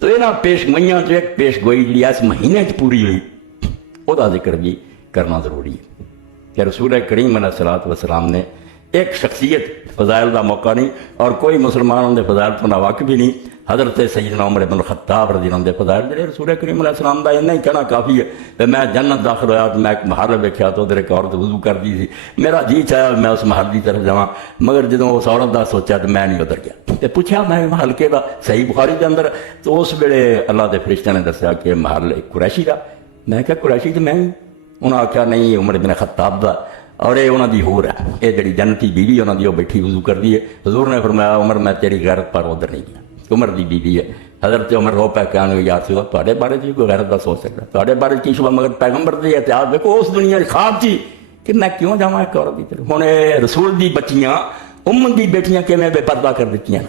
تو یہاں پیش گوئیاں جو ایک پیش گوئی جی اس مہینے پوری ہوئی وہ ذکر بھی کرنا ضروری ہے کہ رسول کریم علیہ الصلوۃ والسلام نے ایک شخصیت فضائل دا موقع نہیں اور کوئی مسلمان ان دے فضائل تو واقف بھی نہیں. حضرت سیدنا عمر بن الخطاب رضی اللہ عنہ دے فضائل جڑے رسول کریم علیہ السلام دا اتنا ہی کہنا کافی ہے. میں جنت داخل ہویا تو میں ایک محل ویکھیا تو ادھر ایک عورت وضو کرتی سی. میرا جی چاہیا میں اس محل کی طرف جاواں مگر جدوں اس عورت دا سوچا تو میں نہیں ادھر گیا. تے پوچھا میں محل کے دا صحیح بخاری دے اندر تو اس ویلے اللہ دے فرشتے نے دسیا کہ محل ایک قریشی دا. میں کہا قریشی تو میں ہی. انہوں نے آخیا نہیں عمر بن خطاب دا اور یہ انہوں دی ہور ہے. یہ جڑی جنتی بیوی انہوں دی وہ بیٹھی وضو کر دی ہے. حضور نے فرمایا عمر میں تیری غیرت پر ادھر نہیں گیا. عمر دی بیوی ہے. حضرت عمر رو پہ کہنے یار سی تھوڑے بارے جی کوئی غیرت کا سوچ سکتا تھوڑے بارے کی شبہ مگر پیغمبر دی احتیاط دیکھو اس دنیا خواب تھی کہ میں کیوں جاواں ایک عورت دی طرف. ہن رسول دی بچیاں ام دی بیٹیاں کیویں بے پردہ کر دیتیاں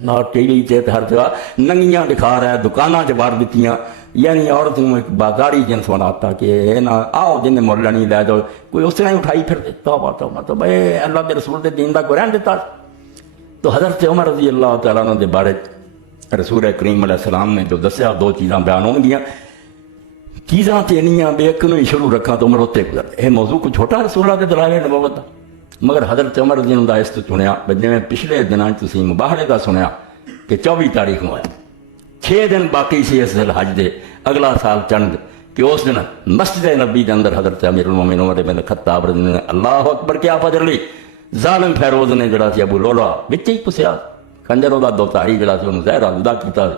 نہ ٹی وی تے ہر جگہ ننگیاں دکھا رہا ہے دکاناں چ وار دیتیاں. یعنی عورت کو ایک بازاری جنس بناتا کہ نہ آؤ جن مول نہیں لے جاؤ کوئی اس طرح اٹھائی پھر توبہ توبہ تو بھائی اللہ کے رسول دے دین دا کوئی رہن دیتا. تو حضرت عمر رضی اللہ تعالیٰ عنہ دے بارے رسول کریم علیہ السلام نے جو دسیا دو چیزاں بیان ہو گیا. چیزاں تے انیاں بے ایک ہی شروع رکھا تو عمر ہوتے گزر. یہ موضوع کو چھوٹا رسول اللہ دے دلائل نبوت دا مگر حضرت عمر رضی اللہ اس تو چنیا جی پچھلے دنوں تسی مباہرے کا سنیا کہ 24 تاریخ کو ہے 6 دن باقی سی اس ذی الحج دے اگلا سال چند کہ اس دن مسجد نبی کے اندر حضرت امیر المومنین عمر بن خطاب رضی اللہ عنہ اللہ اکبر کیا فجر لی ظالم فیروز نے جڑا سی ابو لولا بچے ہی پسیا خنجر وہ دو تاری جڑا سی انہوں زہرا جدا کیتا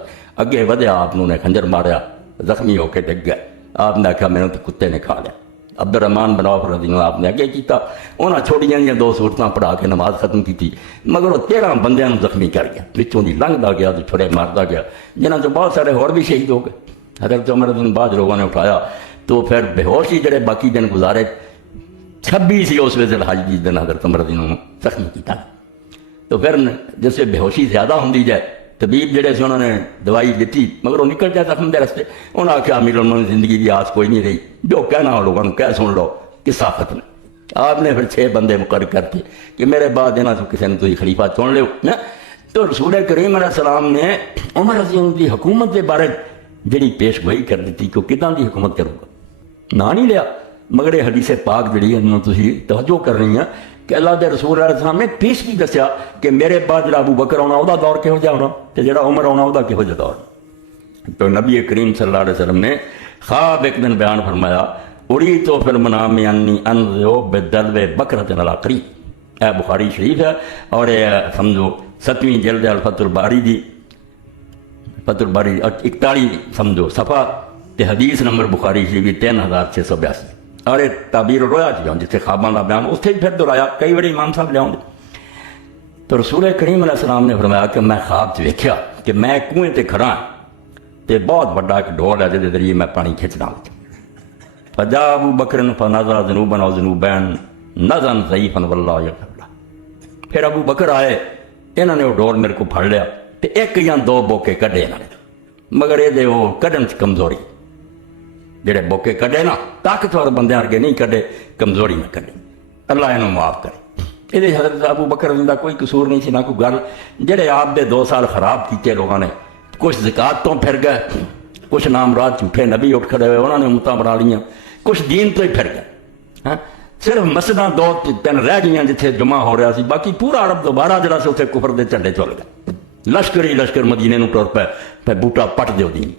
اگے ودیا آپ نے خنجر ماریا زخمی ہو کے ڈگ گئے. آپ نے آخیا میرے تو کتے نے کھا لیا. عبد الرحمان بن عوف رضی اللہ آپ نے اگے کیتا انہاں چھوڑیاں جی 2 صورتاں پڑھا کے نماز ختم کی مگر وہ 13 بندیاں زخمی کر گیا پچھوں دی لنگدا گیا تو چھڑے مارتا گیا جنہاں جو بہت سارے اور بھی شہید ہو گئے. حضرت عمر دن بعد لوگوں نے اٹھایا تو پھر بے ہوشی جڑے باقی دن گزارے 26 سی اس ذی الحج دی دن حضرت عمر دن زخمی کیتا. تو پھر جس سے بے ہوشی زیادہ ہوندی جائے طبیب جڑے سے انہوں نے دوائی دیتی مگر وہ نکل جائے زخم دے رستے. انہوں نے آخیا امیر المومنین زندگی کی آس کوئی نہیں رہی جو کہنا ہو لوگوں کہہ سن لو قصہ ختم. آپ نے پھر 6 بندے مقرر کرتے کہ میرے بعد یہاں تو کسی نے تو خلیفہ چن لو. تو رسول کریم علیہ السلام نے عمر رضی اللہ کی حکومت کے بارے جڑی پیش گوئی کر دیتی کہ وہ کداں دی حکومت کروں گا نا نہیں لیا مگر یہ حدیث پاک جڑی ہے تسی توجہ کر رہی ہیں کہ اللہ دے رسول علیہ السلام نے پیش بھی دسیا کہ میرے بعد جڑا ابو بکر آنا وہ دور کہو جا ہونا تے جڑا عمر آنا وہ کہو جا دور. تو نبی کریم صلی اللہ علیہ وسلم نے خواب ایک دن بیان فرمایا اڑی تو فی المنام انی انظر بدلو بکرۃ العقری. اے بخاری شریف ہے اور یہ سمجھو 7ویں جلد الفتح الباری دی فتح الباری 41 سمجھو صفحہ تے حدیث نمبر بخاری شریف 3682 اور یہ تعبیر رویا جی جیسے خواباں کا بیان اتنے پھر دہرایا کئی بڑے امام صاحب لیا. تو رسول کریم علیہ السلام نے فرمایا کہ میں خواب چ ویکھیا کہ میں کنویں تے کھڑا تے بہت بڑا ایک ڈھول ہے جس کے ذریعے میں پانی کھچنا. فجاء ابو بکر فنظر ذنوبا وذنوبین نظرا ضعیفا واللہ یغفر له. پھر ابو بکر آئے انہوں نے وہ ڈھول میرے کو پھڑ لیا تے ایک یا 2 بوکے کڈے انہوں نے مگر یہ وہ کڈن چ کمزوری جڑے بوکے کڈے نا طاقتور بندے ورگے نہیں کڈے کمزوری نہ کڈے اللہ انہوں معاف کرے. یہ حضرت ابو بکر کا کوئی قصور نہیں سی نہ کوئی گل. جڑے آپ دے 2 سال خراب کیتے لوگوں نے کچھ زکات تو پھر گئے کچھ نام رات جھوٹے نبی اٹھ کھڑے ہوئے انہوں نے امتاں بنا لیاں کچھ دین تو ہی پھر گئے. ہاں صرف مسجداں 2-3 رہ گئی جتھے جمع ہو رہا سی باقی پورا عرب دوبارہ جڑا سی اتنے کفر دے جھنڈے چل گئے. لشکر ہی لشکر مدینے نو ٹر پے پھر بوٹا پٹ دیو دین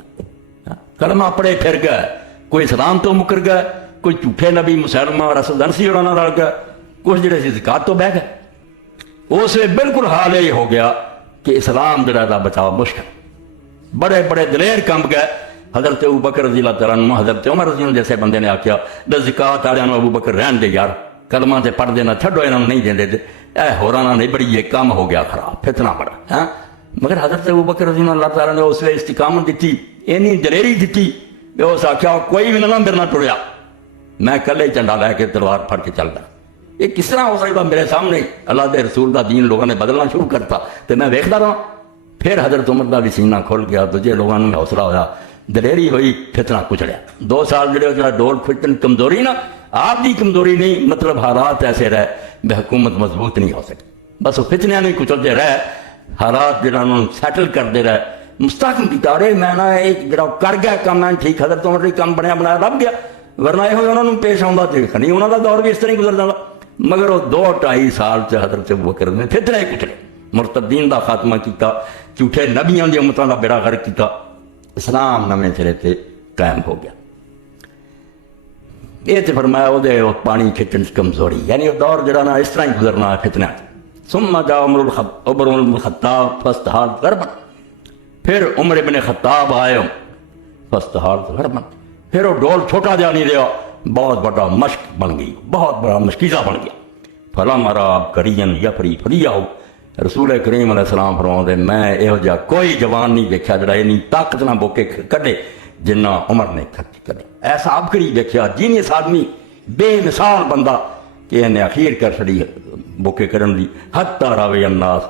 کلمہ پڑے پھر گئے کوئی اسلام تو مکر گئے کوئی جھوٹے نبی مسلمہ اور اسد انسی اور رل گئے کچھ جڑے سی زکات تو بہ گئے. اس میں بالکل حال یہ ہو گیا کہ اسلام جڑا دا بچاؤ مشکل. بڑے بڑے دلیر کم گئے. حضرت ابو بکر رضی اللہ تعالیٰ عنہ حضرت عمر رضی اللہ جیسے بندے نے آخیا زکات والوں ابو بکر رہن دے یار کلمہ تے پڑھ دینا چھڈو انہوں نہیں دیں دے اے ہورانا نہیں بڑی یہ کام ہو گیا خراب فتنہ بڑا. ہاں مگر حضرت ابو بکر رضی اللہ تعالیٰ نے اس ویلے استقامت دیتی اینی دلیری دیتی کہ اس آخیا کوئی بھی نہ میرے نہ ٹریا میں کلے جھنڈا لے کے تلوار پھڑ کے چل گیا. یہ کس طرح ہو سکتا میرے سامنے اللہ دے رسول دا دین لوگوں نے بدلنا شروع کرتا تو میں ویکھدا رہا. پھر حضرت عمر دا بھی سینہ کھل گیا دوجے لوگوں نے حوصلہ ہویا دلیری ہوئی فتنہ کچڑیا. 2 سال جڑے جڑا ڈول پھٹن کمزوری نا آپ دی کمزوری نہیں مطلب حالات ایسے رہے بے حکومت مضبوط نہیں ہو سکتی بس وہ فتنہ نہیں کچلتے رہے حالات جڑا انہوں سیٹل کرتے رہے مستحکم کیتا رہے میں نہ جڑا کر گیا کام میں ٹھیک حضرت عمر دی کام بنیا بنایا لب گیا ورنہ یہ انہوں نے پیش آؤں دیکھ نہیں انہوں کا دور بھی اس طرح گزر جانا مگر وہ 2-2.5 سال سے حضرت ابوبکر نے فتنے کچلے مرتدین دا خاتمہ کیتا جھوٹے نبیوں دی امتوں دا بیڑا غرق کیتا اسلام نویں سرے تے قائم ہو گیا یہ تو فرمایا وہ پانی کھچن سے کمزوری یعنی وہ دور جڑا نا اس طرح ہی گزرنا فتنہ ثم جاء عمر بن الخطاب فاستحال غربا پھر عمر بن خطاب آئے فاستحال غربا پھر وہ ڈول چھوٹا جا نہیں رہا بہت بڑا مشق بن گئی بہت بڑا مشکیزہ بن گیا فلم اراب کرین یفری فریاؤ رسول کریم علیہ السلام فرماؤں میں یہو جہا کوئی جوان نہیں دیکھا جڑا یہ نہیں طاقت نہ بوکے کڈے جنہ عمر نے خرچ کرے ایسا عبقری دیکھا جینیس آدمی بے مثال بندہ کہ انہیں اخیر کر چڑی بوکے کرن دی حتی راوی الناس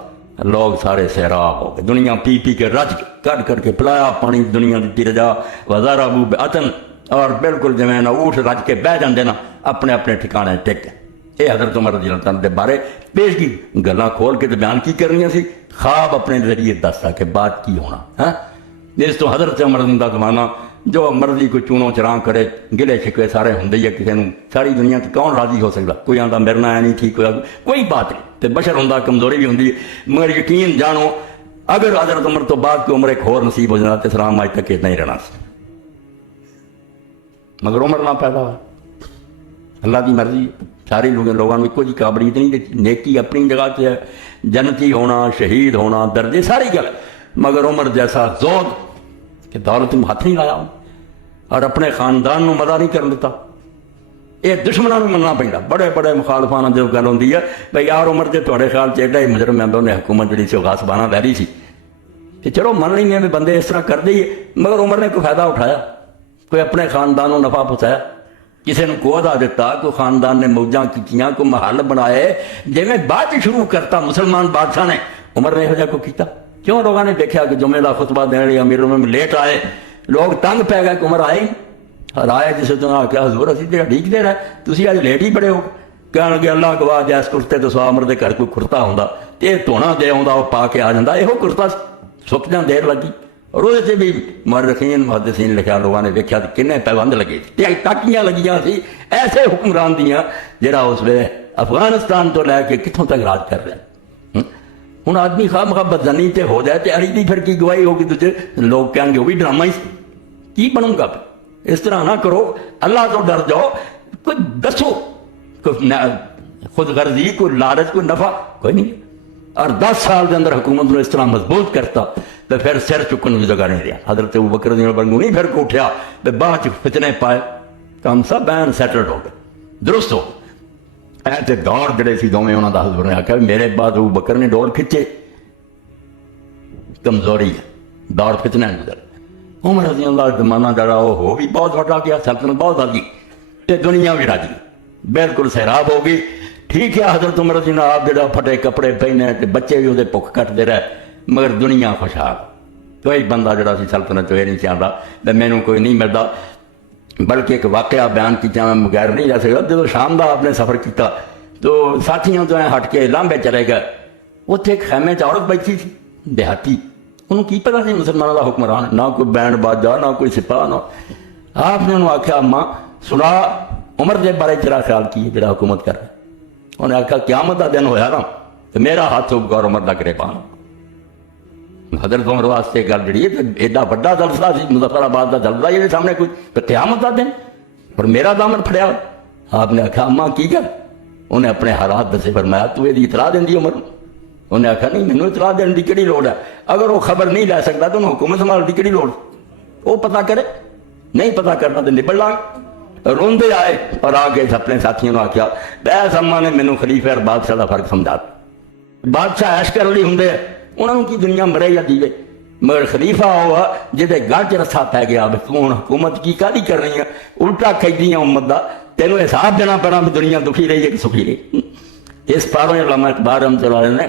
لوگ سارے سیراب ہو گئے دنیا پی پی کے رج کر کر کے پلایا پانی دنیا دی رجا وزارہ ابو بعتن اور بالکل جمعین اوٹ رج کے بہ جاندے نا اپنے اپنے ٹھکانے ٹک گئے یہ حضرت عمر رضی اللہ عنہ دے بارے پیش کی گلاں کھول کے بیان کی کرنی سی خواب اپنے ذریعے دستا کہ بات کی ہونا ہاں اس تو حضرت عمر دا زمانہ جو مرضی کوئی چونوں چراں کرے گلے شکوے سارے ہوں ہی کسی نے ساری دنیا سے کون راضی ہو سکتا کوئی آتا مرنا ہے نہیں ٹھیک ہوا کوئی بات نہیں تو بشر ہوں کمزوری بھی ہوں مگر یقین جانو اگر حضرت عمر تو بعد کی عمر ایک اور نصیب ہو جانا تو اسلام آج تک اتنا ہی رہنا سی مگر عمر نہ پیدا ہوا اللہ کی مرضی سارے لوگوں کو کوئی قابلیت نہیں نیکی اپنی جگہ سے ہے جنتی ہونا شہید ہونا درجے ساری گل مگر عمر جیسا زود کہ دولت میں ہاتھ نہیں لایا اور اپنے خاندان نو مزہ نہیں کر دیتا یہ دشمنوں نے مننا پہنتا بڑے بڑے مخالفان جو گل ہوتی ہے بھائی یار عمر جی تھوڑے خیال چیڈا ہی مجرم ہے انہیں حکومت جی سی غاصبانہ لے رہی سی کہ چلو من لیں گے بندے اس طرح کر دیے مگر عمر نے کوئی فائدہ اٹھایا کوئی اپنے خاندان کو نفع پہنچایا کسی نے کو ادا دیتا کوئی خاندان نے موجاں کیتیاں کوئی محل بنائے جی میں بات شروع کرتا مسلمان بادشاہ نے عمر نے یہ کو کیتا کیوں لوگوں نے دیکھا کہ جمعے کا خطبہ دینے امیر میں لیٹ آئے لوگ تنگ پی گئے کہ عمر آئے آئے جسے تو آخیا حضور اسی تیرا ٹھیک دے رہا تھی اج لیٹ ہی بڑے ہو کہنے لگے اللہ گواہ جیس کرتے تو سوا عمر دے گھر کوئی کرتا ہوں یہ دھونا دے آتا وہ پا کے آ جاتا یہ کرتا سک جان دیر لگی اور وہ بھی مورخین محدثین لکھا لوگوں نے دیکھا کنے پیبند لگے ٹاکیاں لگیاں سی ایسے حکمران دیاں جہاں اس ویلے افغانستان تو لے کے کتوں تک راج کر رہے ہیں ہوں آدمی خواہ محبت زنی تے ہو جائے تو اری پھر کی گواہی ہوگی تجھے لوگ کہیں گے وہ بھی ڈرامہ ہی کی بنوں گا اس طرح نہ کرو اللہ تو ڈر جاؤ کوئی دسو کوئی خود غرضی کوئی لالچ کوئی نفع کوئی نہیں اور 10 سال کے اندر حکومت نے اس طرح مضبوط کرتا تو پھر سر چکن کی جگہ نہیں رہا حضرت ابوبکر رضی اللہ عنہ نہیں پھر کو اٹھیا تو بعد فتنے پائے کام سب بین سیٹلڈ ہو گئے درست ہو ایسے دور جڑے سی دونوں انہوں کا حضور نے آخیا میرے بعد ابوبکر نے ڈور کھچے کمزوری ہے دور فتنے گزر عمر رضی اللہ زمانہ جڑا وہ ہو بھی بہت بڑا گیا سلطنت بہت آ گئی تے دنیا بھی راجی بالکل سیراب ہو گئی ٹھیک ہے حضرت عمر رضی اللہ آپ جڑا پھٹے کپڑے پہنے تے بچے بھی وہ بھوک کٹتے رہے مگر دنیا خوشحال کوئی بندہ جڑا سی سلطنت یہ نہیں چاہتا تو مینوں کوئی نہیں ملتا بلکہ ایک واقعہ بیان کیا میں بغیر نہیں جا سکتا جب شام کا آپ نے سفر کیا تو ساتھیوں تو ہٹ کے لانبے چلے گئے اتنے ایک خیمے چ عورت بیٹھی تھی دیہاتی انہوں کی پتا سی مسلمانوں کا حکمران نہ کوئی بینڈ باجا نہ کوئی سپاہ نہ آپ نے انہوں آخیا اماں سنا عمر کے بارے تیرا خیال کی جڑا حکومت کر رہا انہیں آخیا قیامت کا دن ہوا نا تو میرا ہاتھ ہوگا اور عمر کا گریبان حضرت عمر واسطے گل جڑی ہے ایڈا بڑا جلسہ سی مظفر آباد کا جلسہ یہ سامنے کوئی قیامت کا دن اور میرا دامن پھڑیا آپ نے آخیا اماں کی گل انہیں اپنے حالات دسے فرمایا تو یہ اطلاع دینی عمر انہیں آخیا نہیں مینوں اطلاع دینے کی کہڑی لوڑ ہے اگر وہ خبر نہیں لے سکتا تو انہوں حکومت سنبھالنے کی کہڑی لوڑ وہ پتا کرے نہیں پتا کرنا تو نبڑ لانگ روندے آئے اور آ کے اپنے ساتھیوں نے آخیا بس اماں نے مینوں خلیفہ اور بادشاہ کا فرق سمجھا بادشاہ ایش کر لی ہوں انہوں کی دنیا مرے یا جیوے مگر خلیفہ ہوا جہے گھر چ رسا پی گیا ہوں حکومت کی کاری کر رہی ہیں الٹا کھیتی امت کا تینوں حساب دینا پینا بھی دنیا دکھی رہی ہے کہ سکھی رہی اس پاروں علامہ اقبال رحمۃ اللہ علیہ نے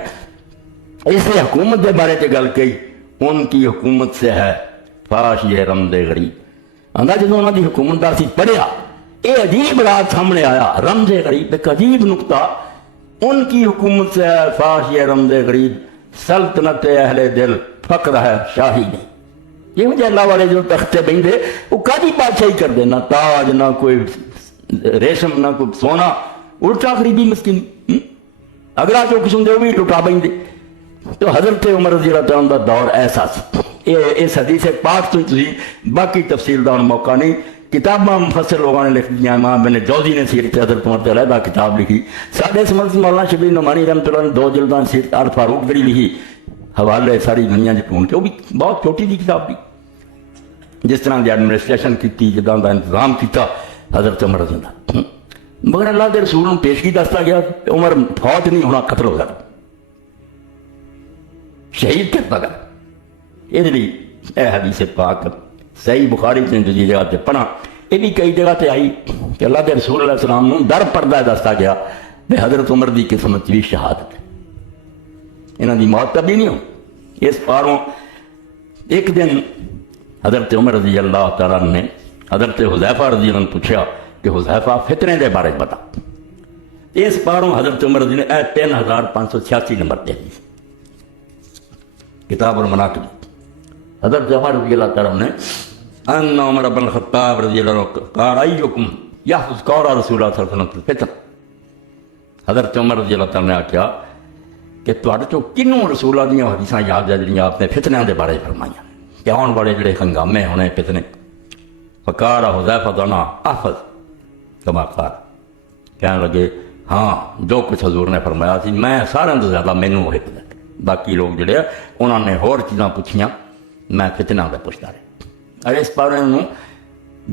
اس حکومت کے بارے گل کہی ان کی حکومت سے ہے فاش یہ رمز غریب آدھا جب انہوں کی حکومت کا اسی پڑھیا یہ عجیب رات سامنے آیا رمز غریب ایک عجیب نقطہ ان کی حکومت سے ہے فاش یہ رمز غریب سلطنت اہل دل فقر ہے شاہی نہیں یہ جہ اللہ والے جو تختے بہندے وہ کادی بادشاہی کر دے، نہ تاج نہ کوئی ریشم نہ کوئی سونا، الٹا غریبی مسکینی اگلا جو قسم دے وہ بھی لٹا بہندے۔ تو حضرت عمر رضی اللہ تعالیٰ کا دور ایسا سی۔ اس حدیث پاک تو تھی باقی تفصیل دا موقع نہیں، کتاباں مفسر لوگوں نے لکھ دیا، امام ابن جوزی نے سیرت حضرت عمر تے علیحدہ کتاب لکھی، ساڈے سمجھ مولانا شبیر نعمانی رحمۃ اللہ نے 2 جلداں سیرت آل فاروق دی لکھی، حوالے ساری دنیا چ ڈھونڈ کے، وہ بھی بہت چھوٹی جی کتاب دی، جس طرح دی ایڈمنسٹریشن کی جداں دا انتظام کیتا حضرت عمر رضی اللہ۔ مگر اللہ کے رسول نے پیشگی دستا گیا عمر فوت نہیں ہونا، قتل ہو جاتا، شہید کرتا گیا۔ یہ لیے اے حدیث پاک صحیح بخاری سے دوسری جگہ سے پڑھا، یہ بھی کئی جگہ تے آئی کہ اللہ کے رسول علیہ السلام نے در پردہ دستا گیا کہ حضرت عمر دی قسمت بھی شہادت ہے، انہوں دی موت کبھی نہیں ہو۔ اس پاروں ایک دن حضرت عمر رضی اللہ تعالیٰ نے حضرت حذیفہ رضی اللہ عنہ پوچھا کہ حذیفہ فتنے دے بارے بتا۔ اس پاروں حضرت عمر رضی اللہ 3586 نمبر تے کتاب المناقب، حضرت عمر رضی اللہ تعالیٰ نے ان عمر بن الخطاب رضی اللہ عنہ قال ایکم یحفظ قول رسول اللہ صلی اللہ علیہ وسلم فتن۔ حضرت عمر رضی اللہ تعالیٰ نے آکھیا کہ تواڈے چوں کنوں رسول اللہ دیاں حدیثاں یاد ہے جڑیاں آپ نے فتنیاں دے بارے فرمائیاں کہ آن والے جڑے ہنگامے ہونے فتنے۔ فقال حذیفہ دنا احفظ کما قال، کہنے لگے ہاں جو کچھ حضور نے فرمایا سی میں سارے تو زیادہ مینوں وہ پتہ، باقی لوگ جڑے انہوں نے ہور چیزاں پوچھیاں، میں فتنہ دے پوچھتا رہا۔ اور اس بارے میں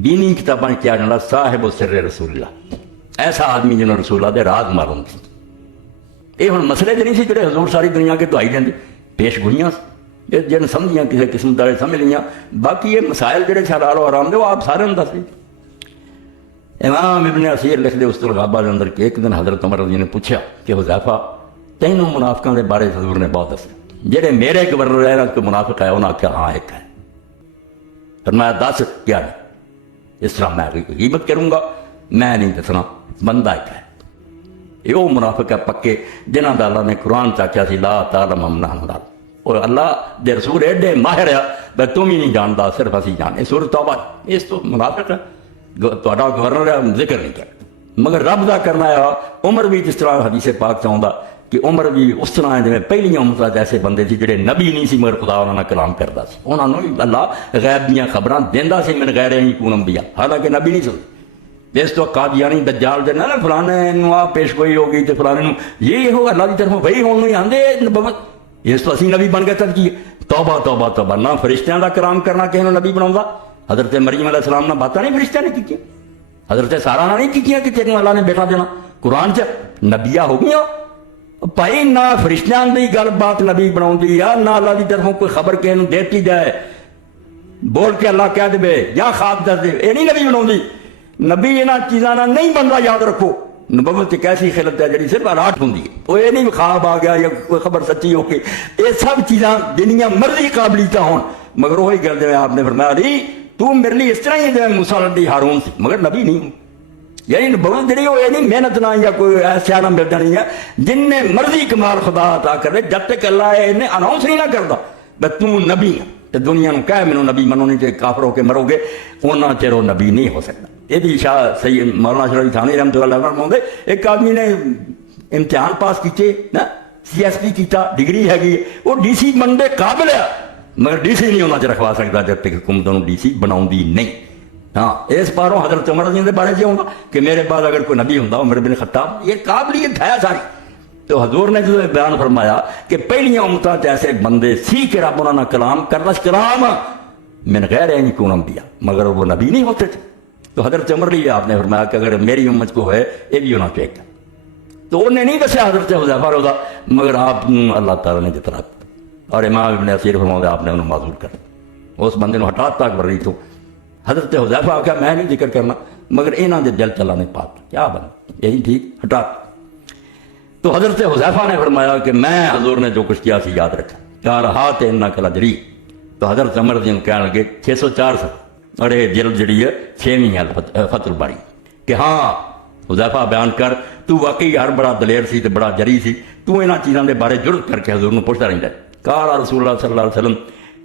دینی کتاباں کیا جانا صاحب و سر رسول اللہ، ایسا آدمی جنہوں رسول اللہ دے راز معلوم سی۔ یہ ہن مسئلے تو نہیں سی جڑے حضور ساری دنیا کے دعائی دیں پیش گوئیاں جن سمجھیاں کسی قسم دارے سمجھ لیاں، باقی یہ مسائل جڑے حلال و حرام دے وہ آپ سارے دس دیں۔ امام ابن اسیر لکھ دے اس الغابہ کے اندر کہ ایک دن حضرت عمر رضی نے پوچھا کہ حذیفہ تینوں منافقوں کے بارے حضور نے بہت دسیا، جڑے میرے گورنر ہے کہ منافق ہے، انہوں نے کہا ہاں ایک ہے۔ فرمایا 10 کیا نہیں، اس طرح میں غیبت کروں گا، میں نہیں دسنا، بندہ ایک ہے، یہ منافق ہے پکے جنہاں دا اللہ نے قرآن چاچا سی لا تعلم ہم نحن نعلم، اور اللہ دے رسول ایڈے ماہر ہے بے تم ہی نہیں جانتا صرف اسی جانے۔ سورۃ توبہ اس تو منافق ہے، تہاڈا گورنر ہے ذکر نہیں کر، مگر رب دا کرنا ہے۔ عمر بھی جس طرح حدیث پاک چاہتا کہ عمر بھی اس طرح ہے جی پہلی امت ایسے بندے سی جڑے نبی نہیں سی مگر خدا انہوں نے کلام کرتا سی، انہوں نے اللہ غیب دیاں خبراں دیندا سی من غیر ان یکون انبیاء، حالانکہ نبی نہیں سی۔ اس تو قادیانی دجال دے نا فلانے نو آ پیش گوئی ہو گئی تے فلانے نو یہ ہو اللہ دی طرفوں وہی ہون نو آندے نبوت، اس تو اسی نبی بن گئے تب کی توبہ توبہ توبہ، نہ فرشتیاں دا کلام کرنا کسی نو نبی بناوندا۔ حضرت مریم علیہ السلام نے باتاں نہیں فرشتیاں نے کیتیاں، حضرت سارہ نے نہیں کیتیاں کہ تینوں اللہ نے بیٹا دینا، قرآن چ نبیاں ہو گئیاں بھائی، نہ فرشتیاں دی گل بات نبی بناؤندی یا نہ اللہ دی طرفوں کوئی خبر کسی نو دیتی جائے بول کے اللہ کہہ دے یا خواب دس دے، یہ نہیں نبی بناؤندی۔ نبی انہاں چیزاں نال نہیں بندا، یاد رکھو نبوت ایک ایسی خلت ہے جڑی صرف راٹ ہوندی ہے، وہ یہ نہیں خواب آ گیا یا کوئی خبر سچی ہو کے، یہ سب چیزاں جنیاں مرضی قابلیتاں ہون، مگر وہی گل جویں آپ نے فرمایا علی تو میرے لیے اس طرح ہی جویں موسیٰ علیہ ہارون سی، مگر نبی نہیں ہوں۔ یعنی نبوت جڑی وہ یہ نہیں محنت نہ یا کوئی ایسا نہ ملتا نہیں ہے، جن نے مرضی کمال خدا عطا کر دے، جب تک اللہ انہیں اناؤنس نہیں نہ کرتا بس تم نبی ہے تو دنیا نو کہہ مینوں نبی منو، نہیں کہ کافر ہو کے مرو گے اُنہ چر وہ نبی نہیں ہو سکتا۔ یہ بھی شاہ سید مولانا شاہ علی تھانوی رحمۃ اللہ علیہ فرماؤندے ایک آدمی نے امتحان پاس کیتے نا CSP کیتا، ڈگری ہے وہ DC بننے قابل ہے، مگر DC نہیں ہونا چ رکھوا سکتا جب تک حکومت انہوں DC بناؤندی نہیں۔ ہاں اس باروں حضرت عمر رضی اللہ بارے سے ہوگا کہ میرے بعد اگر کوئی نبی ہوتا عمر بن خطاب، یہ قابلیت ہے ساری۔ تو حضور نے جو بیان فرمایا کہ پہلیاں امتاں ایسے بندے سی کہ رب انہوں نے کلام کرنا، کلام من غیر ان یکون انبیاء، مگر وہ نبی نہیں ہوتے تھے۔ تو حضرت عمر لیے آپ نے فرمایا کہ اگر میری امت کو ہے یہ بھی ہونا چاہیے، تو انہیں نہیں دسیا حضرت حذیفہ روزہ، مگر آپ اللہ تعالیٰ نے جتنا، اور امام ابن اسیر فرماؤں آپ نے انہوں معذور کر اس بندے نے ہٹا تک بر رہی تو حضرت حذیفہ آ گیا میں نہیں ذکر کرنا، مگر انہوں نے دل چلا نہیں پاتا کیا بن یہی ٹھیک ہٹا۔ تو حضرت حذیفہ نے فرمایا کہ میں حضور نے جو کچھ کیا سی یاد رکھا، کہا رہا تے انہا کلا جری۔ تو حضرت عمر جن کہنے لگے 604 سال، اور یہ جلد جڑی ہے 6ویں ہے فتح الباری، کہ ہاں حذیفہ بیان کر تو واقعی ہر بڑا دلیر سی تے بڑا جری سی، تو انہاں چیزاں دے بارے جرت کر کے حضور نے پوچھتا رہندا ہے۔ کہا رسول اللہ صلی اللہ علیہ وسلم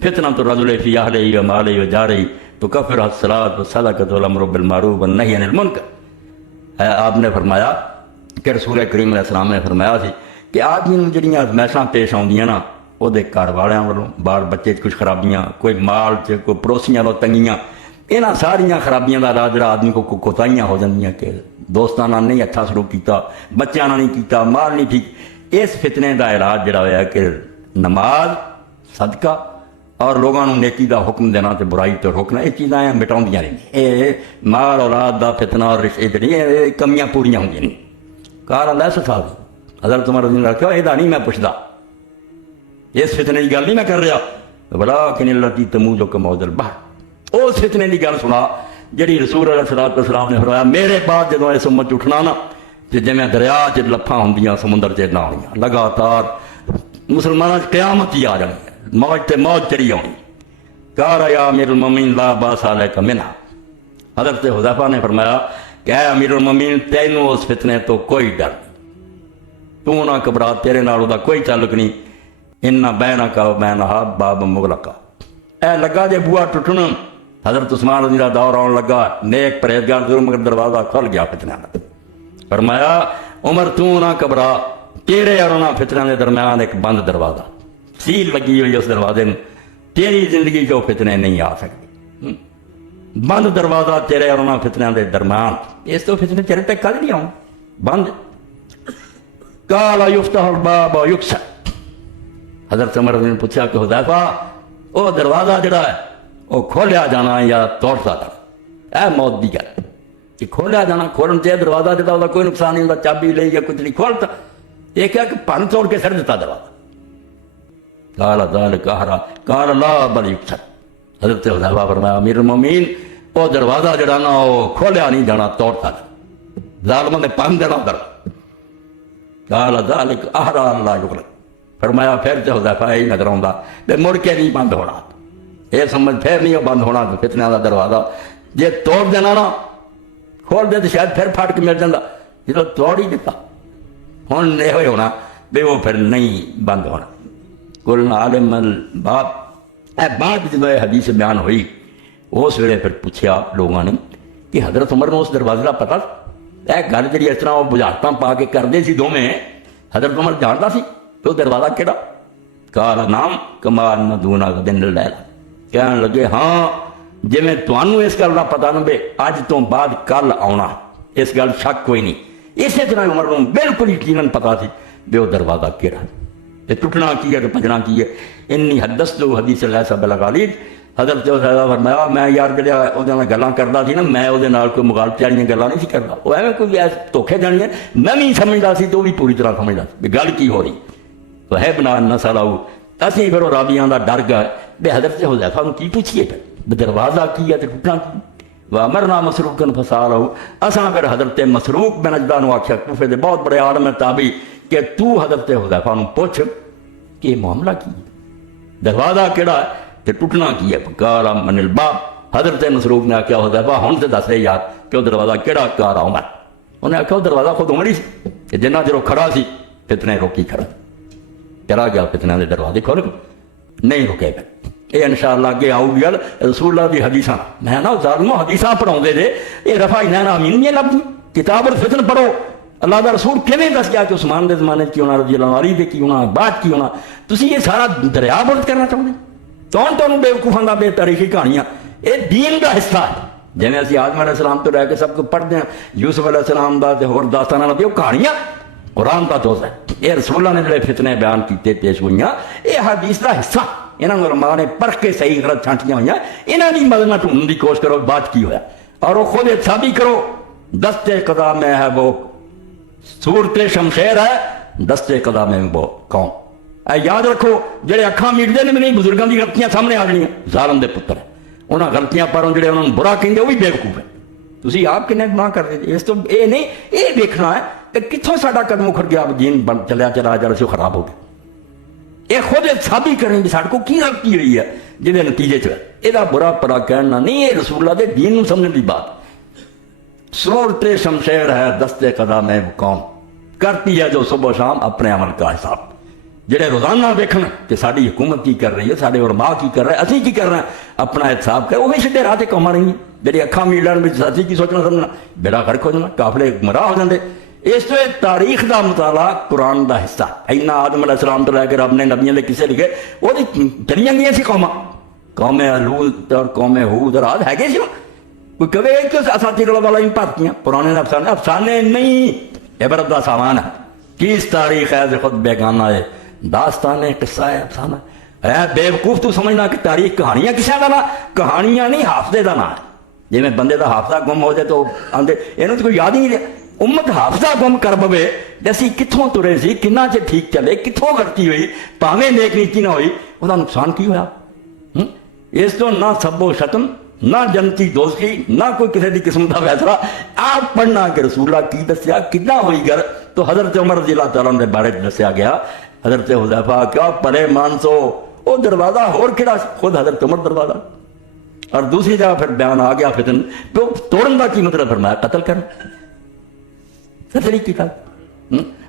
فتنہ تو رجل فی اہلہ و مالہ و جارہ تکفر الصلاۃ والصدقۃ والامر بالمعروف والنہی عن المنکر۔ آپ نے فرمایا کہ رسول کریم علیہ السلام نے فرمایا سی کہ آدمی نوں جڑیاں ازمائشاں پیش آؤندیاں نا وہ گھر والیاں والوں، بال بچے کچھ خرابیاں، کوئی مال چ کوئی پڑوسیاں لو تنگیاں، یہاں ساریاں خرابیاں کا علاج جڑا آدمی کو کوتاہیاں ہو جاندیاں کہ دوستاں نال نہیں اچھا سلوک کیتا، بچیاں نال نہیں کیتا، مال نہیں ٹھیک، اس فتنے دا علاج جڑا ہوا کہ نماز، صدقہ اور لوگوں نے نیکی دا حکم دینا تے برائی تو روکنا، یہ چیزاں مٹاؤندیاں رہندیاں۔ یہ مال اولاد دا فتنہ اور رشتے جڑی کمیاں پوریاں ہوندیاں نہیں۔ کہا اللہ صاحب حضرت عمر رضی اللہ عنہ رکھا یہ نہیں میں پوچھدا، اس فتنے کی گل نہیں میں کر رہا، ولیکن التی تموج کموج البحر، اس فتنے کی گل سنا جڑی رسول علیہ الصلوۃ والسلام نے فرمایا میرے بعد جدوں اس امت اٹھنا نا تے جویں دریا چ لپھاں ہوندیاں سمندر چ نہ ہونیاں، لگاتار مسلماناں چ قیامت ہی آ جانی، موج تے موج چڑھی آنی۔ قال یا امیر المومنین لا باس علیک منھا، حضرت حذیفہ نے فرمایا کہ اے امیر المومنین تینوں اس فتنے تو کوئی ڈر نہیں، تو نہ گھبرا، تیرے نال دا کوئی تعلق نہیں، ان بینک و بینھا باب مغلقہ، اے لگا جے بوا ٹوٹن، حضرت عثمان رضی اللہ دور آن لگا، نیک پرہیزگار ضرور مگر دروازہ کھل گیا فتنہ دا۔ فرمایا عمر تو نہ گھبرا، تیرے اور انہاں فتنہ دے درمیان ایک بند دروازہ، سیل لگی ہوئی اس دروازے میں، تیری زندگی جو فتنے نہیں آ سکتے، بند دروازہ تیرے اور انہاں فتنہ دے درمیان، اس تو فتنے تیرے تک کل نہیں آؤں، بند۔ قال یفتح الباب و یکسر، حضرت عمر نے پوچھا کہ حذیفہ وہ دروازہ جڑا ہے وہ کھولیا جانا یا توڑتا جانا؟ اے موت دی گل کہ کھولیا جانا، کھولن سے دروازہ جڑا وہ کوئی نقصان نہیں ہوتا، چابی لے یا کچھ نہیں کھولتا، یہ کیا کہ پن توڑ کے سر دیتا دروازہ۔ قال ذلک احرا قال لا بل یکسر، حضرت حذیفہ فرمایا امیر المومنین وہ دروازہ جڑا نا وہ کھولیا نہیں جانا، توڑتا جانا، ظالموں نے پن دینا در۔ قال ذلک احرا لا یغلق، فرمایا پھر تو حذیفہ ہی نظر آؤں کہ مڑ کے نہیں بند ہونا، یہ سمجھ پھر نہیں بند ہونا فتنہ کا دروازہ، جے توڑ دینا نا کھول دے تو شاید پھر پھٹ کے مل جاتا، جب توڑ ہی دیتا ہوں یہ ہونا بے وہ پھر نہیں بند ہونا۔ کل عالم الباب، اے بات جب حدیث بیان ہوئی اس ویلے پھر پوچھا لوگوں نے کہ حضرت عمر نے اس دروازے کا پتا، اے گل جی اس طرح وہ بجھارتاں پا کے کرتے سی دونوں، حضرت عمر جانتا سی تو دروازہ کہڑا؟ قال نام کما دون غدن اللیل، کہنے لگے ہاں جی میں تمہوں اس گل کا پتا نہ بے اج تو بعد کل آنا، اس گل شک کوئی نہیں۔ اسی طرح عمر کو بالکل یقیناً پتا سی بے وہ دروازہ کہڑا، یہ ٹوٹنا کی ہے تو بجنا کی ہے۔ انی حدثت حدیث اللہ سب الغالید، حضرت فرمایا میں یار جڑا وہ گلاں کرتا سی نا میں وہ کوئی مغالطے والی گلاں نہیں سی کرتا، وہ ایویں کوئی دھوکھے جانی ہے میں بھی سمجھتا سی تو بھی پوری طرح سمجھتا سی گل کی ہو رہی تو ہے بنا نسل آؤ، اسی پھر وہ راویاں کا ڈر گئے بے حضرت حذیفہ نوں کی پوچھیے پھر دروازہ کی ہے تو ٹوٹنا کی، وامرنا مسروقا فسالہ، اساں پھر حضرت مسروق بن اجدہ نوں آکھیا، کوفے دے بہت بڑے عالم تابعی، کہ تو حضرت حذیفہ نوں پوچھ کہ یہ معاملہ کی دروازہ کیڑا ہے تے ٹوٹنا کی ہے؟ قال من الباب، حضرت مسروق نے آکھیا حذیفہ ہن تے دس یار کہ وہ دروازہ کیڑا؟ قال عمر، انہیں آکھیا وہ دروازہ خود عمر ہی سی کہ جنہ چر کھڑا سی فتنے روکی کھڑا، چلا گیا فتنہ دے دروازے کھول نہیں رکے پھر۔ یہ انشاءاللہ اگے آؤ گل رسول اللہ دی حدیثاں، میں نا ظالمو حدیثاں پڑھاؤندے جے یہ رفع عینین آمین نہیں لفظ، کتاب الفتن پڑھو، اللہ دا رسول کیویں دس گیا کہ عثمان دے زمانے کی ہونا، رضی اللہ عنہ، علی دے کی ہونا، بعد کی ہونا، تسی یہ سارا دریا بلد کرنا چاہتے کون تمہیں بیوقوفاں دا بے تاریخی کہانیاں، یہ دین دا حصہ ہے۔ جیسے اسی آدم علیہ السلام تو رہ کے سب کو پڑھتے ہیں، یوسف علیہ السلام دا تے ہور داستاناں دا، وہ کہانیاں قرآن دا دوست ہے، یہ رسول اللہ نے جڑے فتنے بیان کیتے پیش ہوئیاں یہ حدیث دا حصہ، انہاں نوں علماء نے پرکھ کے صحیح غلط چھانٹیاں ہوئیاں، انہاں دی مدد نہ ڈھونڈن دی کوشش کرو بات کی ہویا، اور وہ خود ثابت کرو دست قضا میں ہے وہ صورت شمشیر ہے، دست قضا میں وہ قوم۔ اے یاد رکھو جڑے اکھاں میٹدے نے نہیں بزرگاں دی غلطیاں سامنے آ جانیاں، ظالم دے پتر انہاں غلطیاں پر جڑے انہاں نوں برا کہندے وہ بھی بیوقوف ہے، تسی آپ کنے گناہ کر دے، اس تو اے نہیں اے دیکھنا ہے کہ کتھوں ساڈا قدم اکھڑ گیا، دین بن چلیا چلا جا رہا خراب ہو گیا، یہ خود ثابت کریں کہ ساڈے کو کی غلطی رہی ہے جہدے نتیجے چ یہ برا پرا کہنا نہیں، یہ رسول اللہ دے دین نوں سمجھنے دی بات۔ صورت شمشیر ہے دست قضا میں قوم، کرتی ہے جو صبح و شام اپنے عمل کا حساب، جڑے روزانہ دیکھن کہ ساری حکومت کی کر رہی ہے، سارے علماء کی کر رہے ہیں، اسی کی کر رہے ہیں، اپنا احتساب کر، وہی سیدھے راہ تے قوماں رہی ہیں جڑی اکھاں میل لڑن وچ ساتھی کی سوچنا سمجھنا، بیڑا غرق ہو جانا، قافلے گمراہ ہو جاندے۔ اس تو تاریخ دا مطالعہ قرآن دا حصہ اینا آدم علیہ السلام تو لے کے رب نے نبیوں دے قصے لکھے، وہ چلیاں گئیاں سی قوماں، قوم لوط اور قوم ہود اور عاد ہے گئے سی، کوئی کہے کہ اساطیر والا ہی پارتیاں پرانے افسانے، افسانے نہیں، عبرت دا سامان ہے۔ کس تاریخ ہے جو خود بیگانہ ہے، داستان ہے، قصہ ہے، افسانہ ہے۔ بے وقوف تو سمجھنا کہ تاریخ کہانیاں کسے دا نا، کہانیاں نہیں حافظے دا نا ہے۔ جی میں بندے دا حافظہ گم ہو جائے تو آندے انہوں تو کوئی یاد ہی نہیں رہا۔ امت حافظہ گم کر بوے جیسی کتھوں ترے سی، کنا چے ٹھیک چلے، کتھوں غلطی ہوئی، پاویں نیک نیکی نہ ہوئی، وہ دا نقصان کی ہویا؟ اس تو نہ سب و شتم، نہ جنتی دوستی، نہ کوئی کسی دی قسم کا فیصلہ۔ آپ پڑھنا کہ رسول اللہ کی دسیا کتنا ہوئی گر، تو حضرت عمر رضی اللہ تعالیٰ نے بارے دسیا گیا، حضرت حذیفہ کیا پرے مانسو، وہ دروازہ اور کہڑا، خود حضرت عمر دروازہ۔ اور دوسری جگہ پھر بیان آ گیا فتن، تو توڑن کا کی مطلب فرمایا قتل کرنا، سچری کیتا۔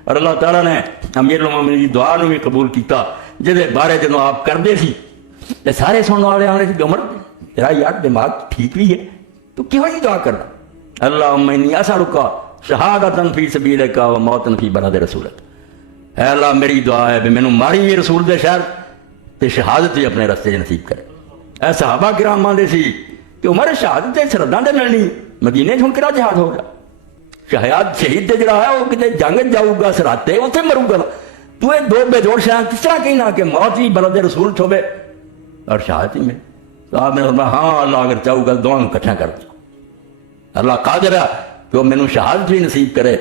اور اللہ تعالیٰ نے امیر المومنین کی دعا نو بھی قبول کیتا، جہدے بارے جدوں آپ کردے سی تے سارے سننے والے آنے سی عمر تیرا یار دماغ ٹھیک بھی ہے تو کیوں نہیں دعا کرنا؟ اللہم انی اسألک شہادۃ فی سبیلک و موتا فی بلد رسولک۔ اے اللہ میری دعا ہے کہ مینوں ماری بھی رسول دے شہر تے شہادت بھی اپنے رستے نصیب کرے۔ اے صحابہ کرام آندے سی کہ عمر شہادت تے سرحداں تے ملنی، مدینے چھن کہڑا جہاد ہوگا؟ شہید تے جڑا ہے وہ کتے جنگ جاؤ گا، سرحد تے اوتھے مرو گا۔ تو یہ دو بے جوڑ شہاں کس طرح کہنا کہ موت بھی بلد رسول چھوبے اور شہادت ہی میں؟ تو آپ نے فرمایا ہاں اللہ اگر چاہو گا دونوں اکٹھا کر دو، اللہ قادر ہے کہ وہ مینوں شہادت بھی نصیب کرے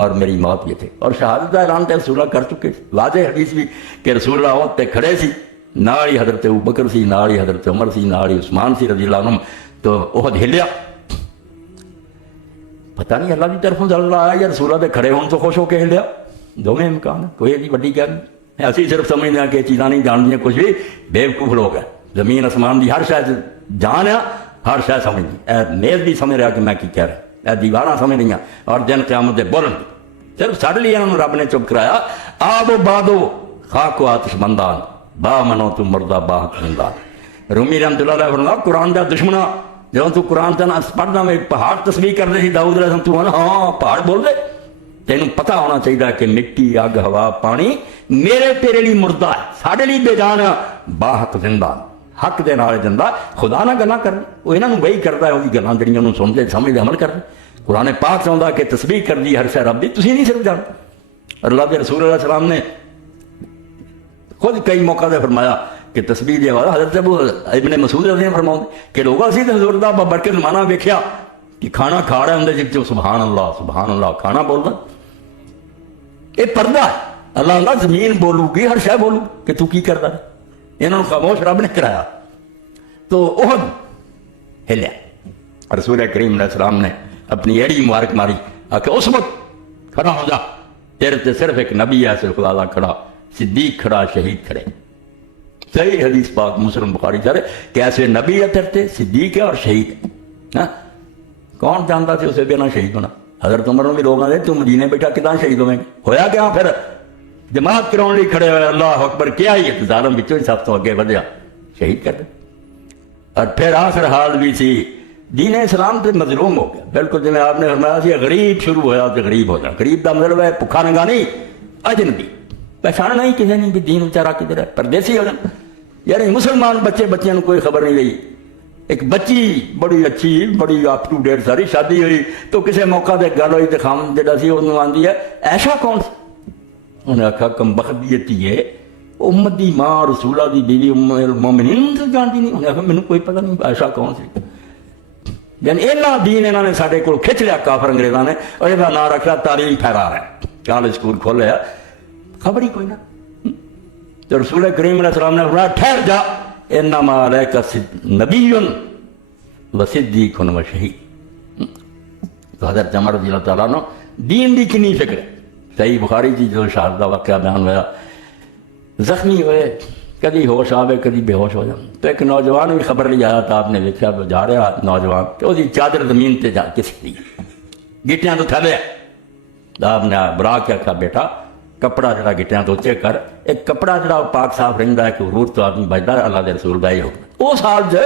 اور میری موت بھی تھے۔ اور شہادت کا اعلان تے رسول اللہ کر چکے، واضح حدیث بھی کہ رسول اللہ وقت تے کھڑے سی، نال ہی حضرت ابوبکر سی، نال ہی حضرت عمر سی، نال ہی عثمان سی رضی اللہ عنہ، تو احد ہلیا، پتہ نہیں اللہ کی طرفوں سے اللہ آیا یا رسول اللہ دے کھڑے ہون تو خوش ہو کے ہلیا، دونوں امکان ہے، کوئی ایسی بڑی گل نہیں۔ اسی صرف سمجھتے ہیں کہ چیزاں نہیں جانتی کچھ بھی، بے وقوف لوگ ہیں۔ زمین اسمان دی ہر شاید جان ہے، ہر شاید سمجھنی، اے میز بھی سمجھ رہا کہ میں کی کہہ رہا، اے دیواراں سمجھ رہی ہیں، اور دن قیامت دے بولن صرف ساڑھ لیے انہوں رب نے چپ کرایا۔ آب و بادو خاک و آتش بندان با منو تو مردہ باہت زندان۔ رومی رحمت اللہ علیہ فرمایا قرآن دا دشمنہ جب تو قرآن تنا پڑھنا میں پہاڑ تصویر کر رہے تھی داؤد علیہ السلام، تو ہاں پہاڑ بول دے، تینوں پتہ ہونا چاہیے کہ مٹی اگ ہوا پانی میرے تیرے لیے مردہ ہے، ساڑھے لیے بے جان ہے، باہت زندان حق دے نال زندہ۔ خدا نہ گلاں کر وہ انہاں نوں وہی کردا ہے، وہ گلاں جڑیاں نوں سمجھے سمجھ عمل کر۔ قرآن پاک چاہتا کہ تسبیح کر دی ہر شے رب دی، تسی نہیں صرف جانتے۔ اللہ کے رسول علیہ السلام نے خود کئی موقع دے فرمایا کہ تسبیح دے والا حضرت ابن مسعود رضی اللہ فرماؤں کہ لوگ اسی تے حضور دا برکت زمانہ ویکھیا کہ کھانا کھا رہے ہوں جب سبحان اللہ کھانا بولدا، یہ پردہ ہے۔ اللہ اللہ زمین بولو گی، ہر شے بولو کہ تو کی کردا ہے، انہوں نے خاموش رب نے کرایا۔ تو احد ہلیا، رسول کریم علیہ السلام نے اپنی ایڑی مبارک ماری، آکے اس وقت کھڑا ہو جا، تیرے تے صرف ایک نبی ہے، صرف خدا کھڑا، صدیق کھڑا، شہید کھڑے۔ صحیح حدیث پاک مسلم بخاری چارے کہ ایسے نبی ہے تیرے تے، صدیق ہے اور شہید ہے۔ کون جانتا تھے اسے بنا شہید ہونا؟ حضرت عمر بھی لوگ آتے تم مدینے بیٹھا کتنا شہید ہوئے؟ ہویا کیا پھر؟ جماعت کراؤن لی کھڑے ہوئے، اللہ اکبر کیا ہی ظالم بچوں ہی سب تو اگے بدیا، شہید کر دے۔ اور پھر آخر حال بھی سی دین اسلام تے مظلوم ہو گیا، بالکل جی آپ نے فرمایا سی غریب شروع ہویا تو غریب ہو جانا۔ غریب دا مطلب ہے بھکھا ننگا نہیں، اجنبی، پہچان نہیں کسی نہیں بھی دین بیچارہ کدھر ہے، پردیسی ہو جانا۔ یعنی مسلمان بچوں کوئی خبر نہیں رہی۔ ایک بچی بڑی اچھی بڑی اپ ٹو ڈیٹ ساری شادی ہوئی تو کسی موقع تے گل ہوئی تو خامن جڑا سی انہوں آندی ہے ایشا کون سی؟ انہوں نے آخیا کم بخت دی ہے امت دی ماں رسولہ دی بیوی ام المومنین سے جانتی نہیں۔ انہوں نے آخیا مینوں کوئی پتہ نہیں ایشا کون سی۔ یعنی اینا دین انہوں نے سارے کو کھچ لیا کافر انگریزاں نے، اور یہ نام رکھا تعلیم پھیلا رہا ہے، کالج سکول کھولیا، خبر ہی کوئی نہ۔ تو رسول کریم علیہ السلام نے فرمایا ٹھہر جا، انما علیک نبی و صدیق و شہید۔ تو حضرت عمر رضی اللہ تعالیٰ عنہ دین دی کنی فکر ہے۔ صحیح بخاری جی جو شہادت کا واقعہ بیان ہوا، زخمی ہوئے، کدی ہوش آوے کدی بے ہوش ہو جائے، تو ایک نوجوان بھی خبر لے آیا تھا، آپ نے دیکھا جا رہا نوجوان تو وہ چادر زمین تے جا کس دی گٹیاں تو تھلے، آپ نے برا کیا کہا بیٹا کپڑا جڑا گٹیاں تو اچے کر، ایک کپڑا جڑا پاک صاف رہندا ہے کہ ضرور تو آدمی بچدا اللہ دے رسول دا یہ حکم اس حال جو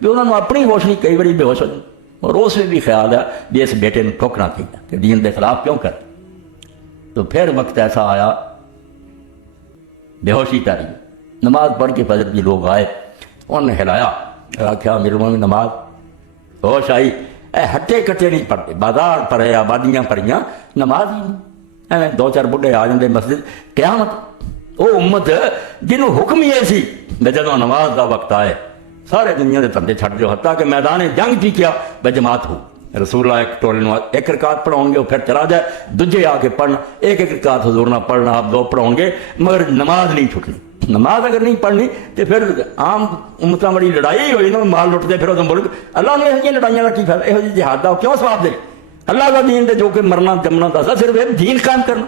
بھی انہوں نے اپنی ہوش نہیں کئی بڑی بے ہوش ہو جائے، اور اس میں بھی خیال ہے بھی اس بیٹے نے ٹھوکنا تھی کہ دین دے خلاف کیوں کر۔ تو پھر وقت ایسا آیا بے ہوشی تاری، نماز پڑھ کے فجر بھی لوگ آئے، انہوں نے ہلایا، آخیا میرے منہ میں نماز، ہوش آئی، اے ہٹے کٹے نہیں پڑھتے، بازار پڑے آبادیاں پڑھیاں، نماز ہی نہیں، ایویں دو چار بڈھے آ جاندے مسجد، قیامت وہ امت جنہوں حکم ہی ایسی میں جدوں نماز دا وقت آئے سارے دنیا دے دھندے چھڈ دیو، حتیٰ کہ میدان جنگ بھی کیا بے جماعت ہو، رسول اللہ ایک ٹولے ایک رکعت پڑھاؤں گے پھر چلا جائے، دوجے آ کے پڑھنا، ایک ایک رکعت حضور نہ پڑھنا، آپ دو پڑھاؤں گے، مگر نماز نہیں چھٹنی۔ نماز اگر نہیں پڑھنی تو پھر عام امتاں بڑی لڑائی ہوئی نا، مال لٹتے پھر ملک، اللہ نے یہ لڑائیاں کا کی فائدہ، یہ جہاد دا کیوں ثواب دے؟ اللہ کا دین دے جو کہ مرنا جمنا دسا صرف ایک دین قائم کرنا،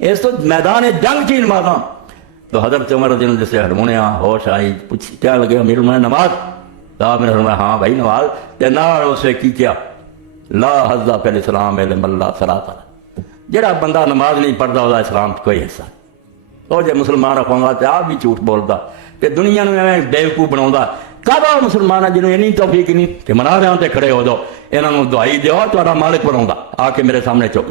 اس تو میدان جنگ کی نمازاں۔ تو حضرت عمر رضی اللہ عنہ جیسے ہرمونیا ہوش آئی، پوچھ کیا لگے امیر المومنین نماز؟ تو آپ نے فرمایا ہاں بھائی نماز، تے نال اسے کی کیا لا حظ فی الاسلام علم اللہ صلاۃ، جڑا بندہ نماز نہیں پڑھتا وہ اسلام کوئی حصہ، اور جے مسلمان رکھاؤں تے آپ بھی جھوٹ بولتا تے دنیا میں ایویں بیوقوف بناؤں، کعبہ مسلمان جنہوں اینی توفیق نہیں کہ منا رہے تے کھڑے ہو جاؤ، انہوں دعائی دیو تہاڈا مالک بناؤں آ کے میرے سامنے چک،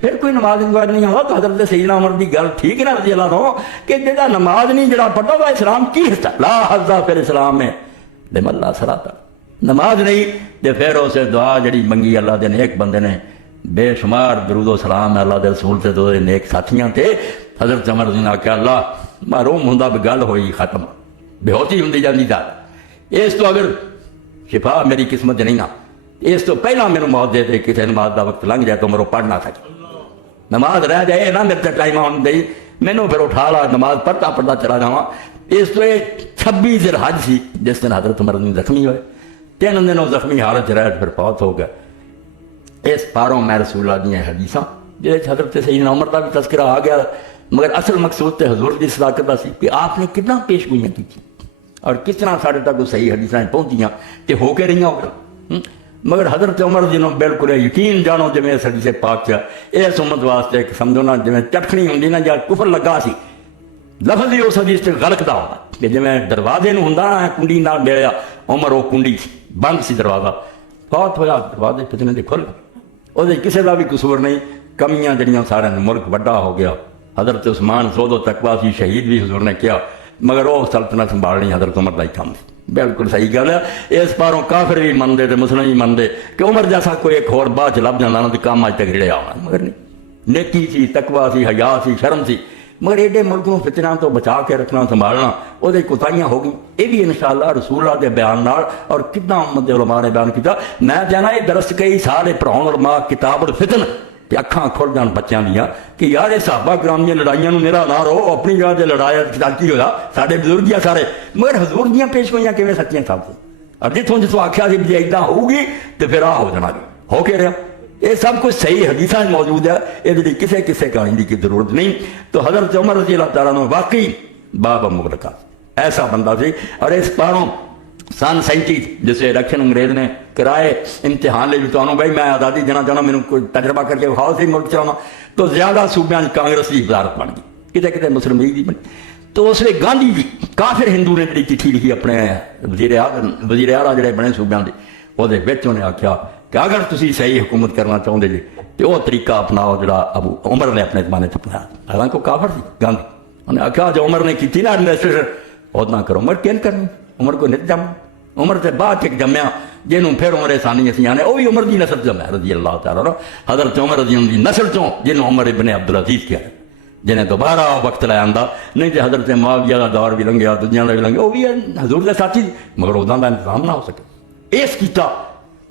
پھر کوئی نماز نہیں ہوا۔ تو حضرت سیدنا عمر دی گل ٹھیک نہ رضی اللہ عنہ کہ جڑا نماز نہیں جڑا پڑھتا وہ اسلام کی حصہ، لا حظ فی الاسلام میں لمن اللہ صلاۃ، نماز نہیں تے پھر اسے دعا جڑی منگی اللہ دے نیک بندے نے، بے شمار درود و سلام اللہ دے رسول تے دو نیک ساتھیاں تے، حضرت عمر نے آخیا اللہ معروم ہوندا بھی گل ہوئی ختم، بے ہوشی ہوندی جاندی تا، اس تو اگر شفا میری قسمت نہیں نا، اس تو پہلا میرے موت دے دے، کسی نماز دا وقت لنگ جائے تو میرے پڑھ نہ سکے، نماز رہ جائے نہ میرے ٹائم آن دئی، مینوں پھر اٹھا لا نماز پڑھتا پڑھتا چلا جاواں۔ اس تو یہ 26 ذی الحج سی جس دن حضرت عمر زخمی ہوئے، 3 دن وہ زخمی حالت رہ پھر فوت ہو گئے۔ اس پاروں میں رسول اللہ دیا حدیثاں جس حضرت سیدنا عمر کا بھی تذکرہ آ گیا، مگر اصل مقصود تے حضور کی صداقت کا سی کہ آپ نے کتنا پیش گوئیاں کی اور کس طرح سارے تک صحیح حدیثاں پہنچیاں تے ہو کے رہی ہو، مگر حضرت عمر جنہوں بالکل یقین جانو جی اس حدیث پاک چا اس امت واسطے ایک سمجھو نا جی چٹکھنی ہوندی نا یا کفر لگا سی، لفظ ہی اس حدیث سے غلط دا ہوتا کہ جی دروازے نوں ہوندا نا کنڈی نال بیڑیا، عمر وہ کنڈی سی بند سی دروازہ، فوت ہویا دروازے کتنے دے کھل وہ کسی کا بھی قصور نہیں، کمیاں جڑیاں سارے ملک بڑا ہو گیا، حضرت عثمان زود و تقویٰ سی شہید بھی حضور نے کیا، مگر وہ سلطنت سنبھالنی حضرت عمر کا ہی کام سی۔ بالکل صحیح گل ہے، اس پاروں کافر بھی منتے تے مسلم بھی منتے کہ عمر جیسا کوئی ایک اور بعد لب جانا تو کام اج تک رڑیا ہونا، مگر نہیں، نیکی سی تقویٰ سی حیا سی شرم سی، مگر ایڈے ملکوں فتنہ تو بچا کے رکھنا سنبھالنا وہ کوتاہیاں ہو گئی، یہ بھی انشاءاللہ رسول اللہ کے بیان نال اور کتنا امت دے علماء نے بیان کیتا۔ میں جانا یہ درس کئی سارے پڑھاؤ علماء کتاب الفتن کہ اکھاں کھل جان بچیاں دیاں کہ یار یہ صحابہ کرام دی لڑائیاں میرا نہ رہو، اپنی جگہ تے لڑایا کی ہویا سارے بزرگ سارے، مگر حضور دیاں پیش گوئیاں کیویں سچیاں ثابت، اور جتوں آخیا سی جی اداں ہوگی تو پھر آ ہو جانا ہو کے رہا، یہ سب کچھ صحیح حدیثاں موجود ہے، یہ کسی کہانی کی ضرورت نہیں۔ تو حضرت عمر رضی اللہ تعالیٰ عنہ واقعی باب مغلقہ ایسا بندہ سی، اور اس پاروں سن 37 جسے الیکشن انگریز نے کرائے امتحان لے بھی تو بھائی میں آزادی دینا چاہنا، میرے کوئی تجربہ کر کے خاص ہی ملک چلانا، تو زیادہ صوبیاں کانگریس کی وزارت بن گئی، کتے کتے مسلم لیگ کی بنی، تو اس لیے گاندھی جی کافر ہندو نے جی چٹھی لکھی اپنے وزیر اعلیٰ جڑے بنے صوبیاں کے، وہ انہیں آخیا کہ اگر تسی صحیح حکومت کرنا چاہتے جی تو وہ طریقہ اپناؤ جڑا ابو عمر نے اپنے زمانے سے اپنایا، حالانکہ وہ کافر سی گاندھی، انہیں آخیا جو عمر نے کی نا ایڈمنسٹریشن وہ نہ کرو، عمر کین کرنی، عمر کو نت جم، عمر سے بعد ایک جمیا جنہوں پھر عمر ثانی اسی آنے وہ بھی عمر دی نسل جمع رضی اللہ تعالیٰ عنہ، حضرت عمر رضی اللہ دی نسل چوں جنہوں عمر ابن عبدالعزیز کیا جنہیں دوبارہ وقت لے آندا، نہیں تو حضرت معاویہ دا دور بھی لنگیا دنیا دا بھی لنگیا، وہ بھی حضور دے ساتھی مگر ادا کا انتظام نہ ہو سکے، اس کیتا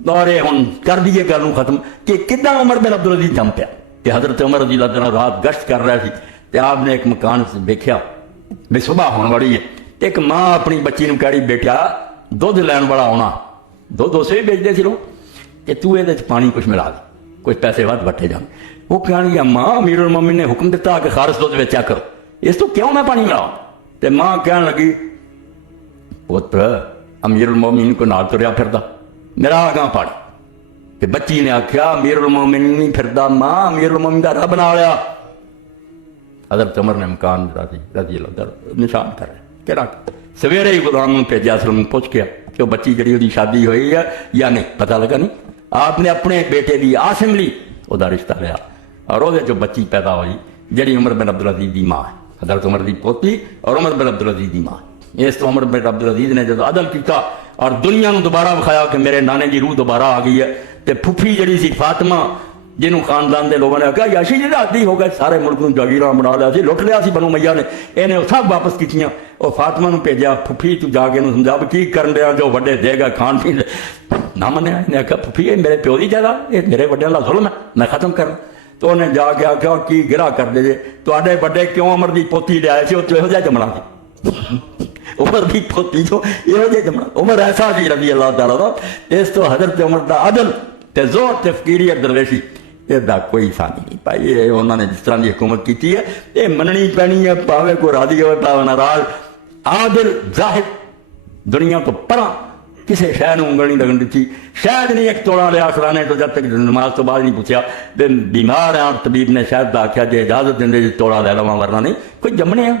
دورے ہوں کر دیے گل ختم کہ کداں عمر بن عبدالعزیز جم پیا کہ حضرت عمر رضی اللہ تعالیٰ رات گشت کر رہے تھے تو آپ نے ایک مکان سے دیکھا بھی صبح ہونے والی ہے، ایک ماں اپنی بچی نو کہڑی بیٹا دودھ لین والا آنا، دودھ اسے بھی بیچتے سی لوگ کہ تو یہ پانی کچھ ملا دے کچھ پیسے ود بٹے جان، وہ کہنے گیا ماں امیر المومنین نے حکم دیتا کہ خالص دودھ بیچا کرو، اس تو کیوں میں پانی ملاؤں، تو ماں کہنے لگی پتر امیر المومنین کو نال تریا پھردا میرا آگاں پانی، کہ بچی نے آخیا امیر المومنین نہیں پھردا ماں، امیر المومنین دا رب نال آ، حضرت عمر نے مکان رضی اللہ عنہ نشان کر کہ رکھ سویرے ہی غلام نے بھیجا اسلم پوچھ گیا کہ وہ بچی جڑی وہ شادی ہوئی ہے یا نہیں، پتہ لگا نہیں. آپ نے اپنے بیٹے دی عاصم لی وہ رشتہ لیا اور وہ جو بچی پیدا ہوئی جڑی عمر بن عبدالعزیز دی ماں ہے، حضرت عمر دی پوتی اور عمر بن عبدالعزیز دی ماں. اس تو عمر بن عبدالعزیز نے جب عدل کیتا اور دنیا نو دوبارہ بخایا کہ میرے نانے دی روح دوبارہ آ گئی ہے، تے پھپھی جڑی سی فاطمہ جنہوں خاندان دے لوگوں نے کہا یاشی جی عادی ہو گئے سارے ملک نو جاگیراں بنا لیا سی، لٹ لیا سی بنو میاں نے، انہیں وہ سب واپس کیتیاں. وہ فاطمہ نو بھیجا پھپھی تو جا کے سمجھا بھی کی کرن دیا جو وڈے دے گا کھان پین نہ منیا. انہیں آخیا پھپھی یہ میرے پیو دی جائیداد یہ میرے وڈیاں دا ظلم ہے میں ختم کرنا. تو انہیں جا کے آخیا کی گرا کر دے جے تے وڈے کیوں عمر دی پوتی لے آئے سی وہ یہو جہا جمنا سی عمر دی پوتی تو یہو جہا جمنا. عمر ایسا جی رضی اللہ تعالیٰ دا اس تو حضرت عمر دا عدل تے زور تے فقیری اور درویشی یہ کوئی ثانی نہیں پائی. یہ انہوں نے جس طرح کی حکومت کی ہے یہ مننی پینی ہے پاوے کو راضی ہوئے پاوے ناراض. عادل زاہد دنیا تو پرا کسی شہ نے انگل نہیں لگن دیتی. شاید نہیں ایک توڑا لیا کرانے تو جب تک نماز تو بعد نہیں پوچھا بیمار ہیں اور طبیب نے شاید آخیا جی اجازت دیں جی توڑا لے لوا ورنہ نہیں کوئی جمنے ہیں.